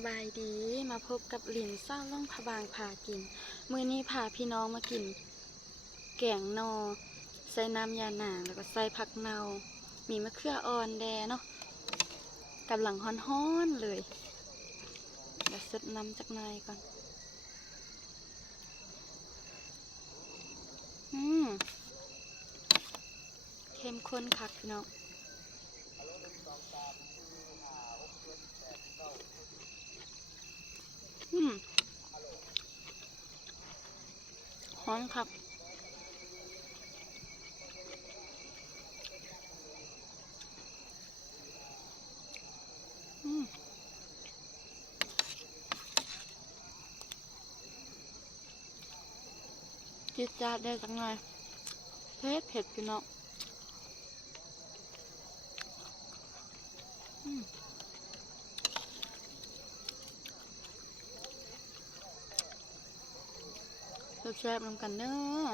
สบายดีมาพบกับหลินซ่าล่องพะบางพากินมื้อนี้พาพี่น้องมากินแกงนอใส่น้ำยาหนางแล้วก็ใส่ผักเนามีมะเขืออ่อนแดเนาะกำลังฮ้อนๆเลยเดี๋ยวซดน้ำจากในก่อนเข้มข้นคักพี่น้องฮ้อนครับจิตจัดได้จังไงเผ็ดพี่น้องแซ่บๆนำกันเด้อ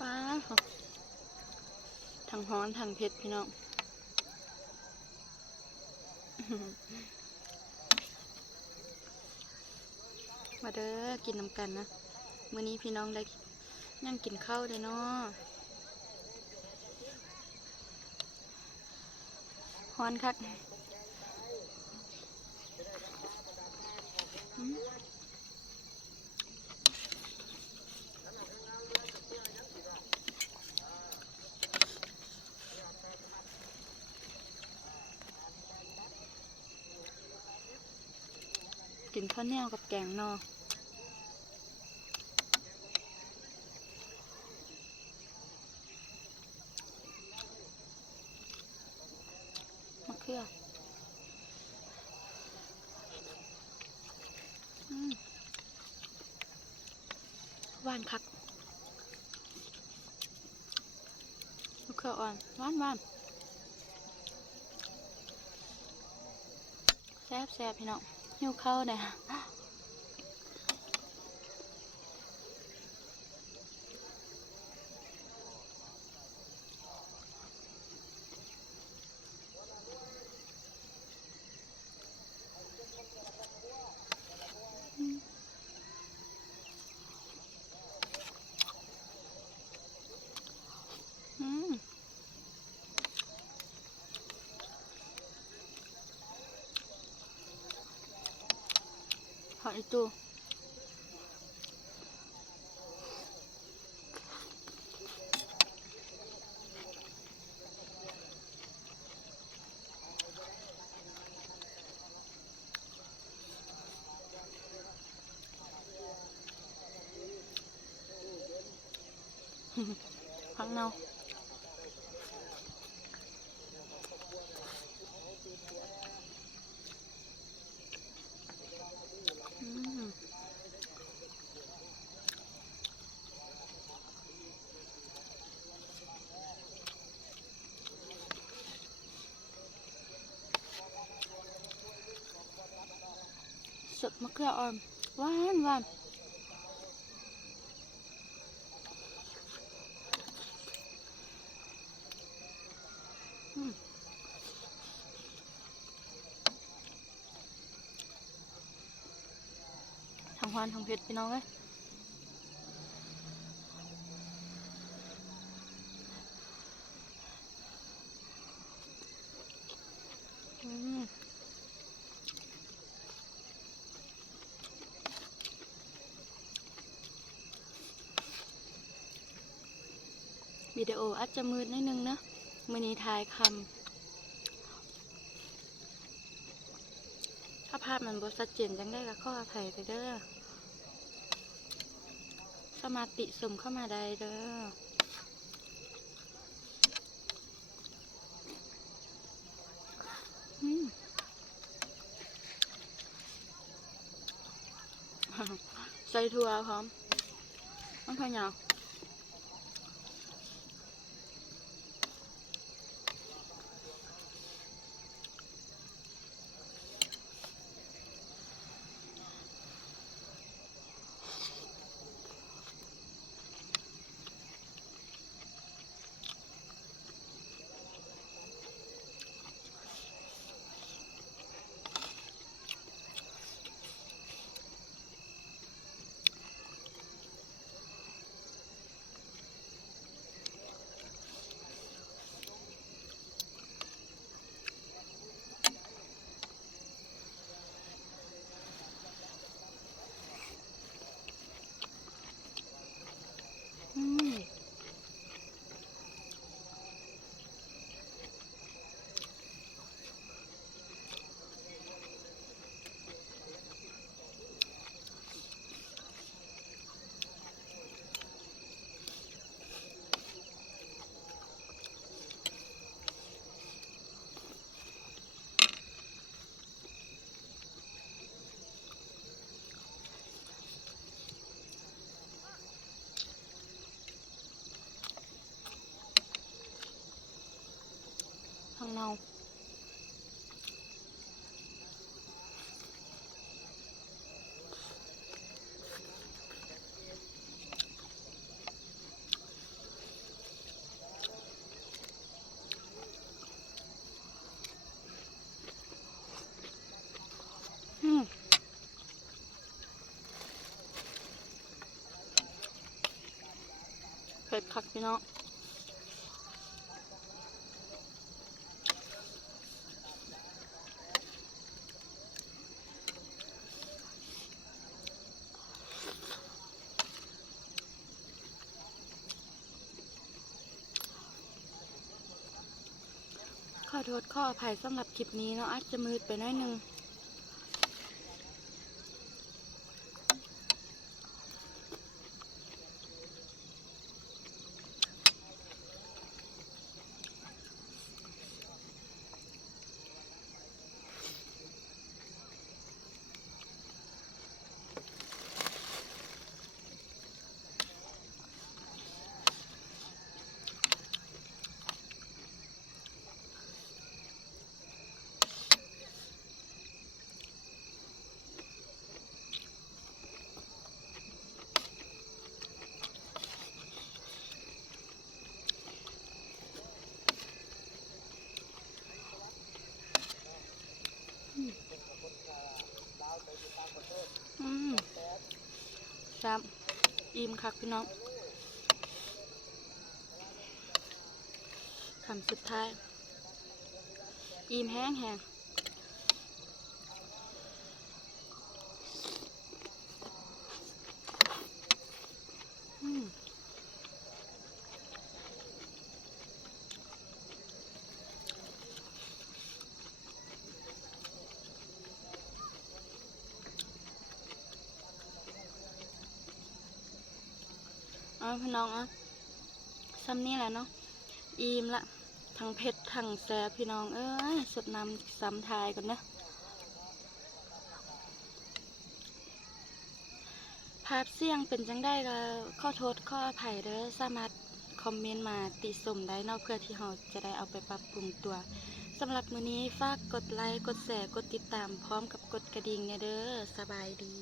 ป้าทั้งฮ้อนทั้งเผ็ดพี่น้องมาเด้อกินน้ำกันนะมื้อนี้พี่น้องได้นั่งกินข้าวเลยเนาะฮ้อนคักกินข้าวเหนียวกับแกงนอมะเขือหวานคักมะเขืออ่อนหวานแซ่บพี่น้องหิวข้าวเนี่ยหอยตูผักเนาสดมะเขืออ่อนหวานทั้งหวานทั้งเผ็ดพี่น้องเอ้ยวิดีโออาจจะมืดนิดนึงนะมื้อนี้ถ่ายคำถ้าภาพมันบ่ชัดเจนจังได้ก็ขออภัยเด้อสมาติสมเข้ามาได้เด้อใส่ถั่วพร้อมมันพอยาว ผักเนาเผ็ดคักพี่น้องขอโทษขออภัยสำหรับคลิปนี้เนาะอาจจะมืดไปหน่อยนึงครับอิ่มคักพี่น้องคำสุดท้ายอิ่มแห้งพี่น้องซ้ำนี่แหละเนาะอิ่มละทั้งเผ็ดทั้งแซ่บพี่น้องเอ้ยสดน้ำซ้ำทายก่อนนะภาพเสียงเป็นจังได้ก็ขอโทษขออภัยเด้อสามารถคอมเมนต์มาติชมได้เนาะเพื่อที่เราจะได้เอาไปปรับปรุงตัวสำหรับมื้อนี้ฝากกดไลค์กดแชร์กดติดตามพร้อมกับกดกระดิ่งเนี่ยเด้อสบายดี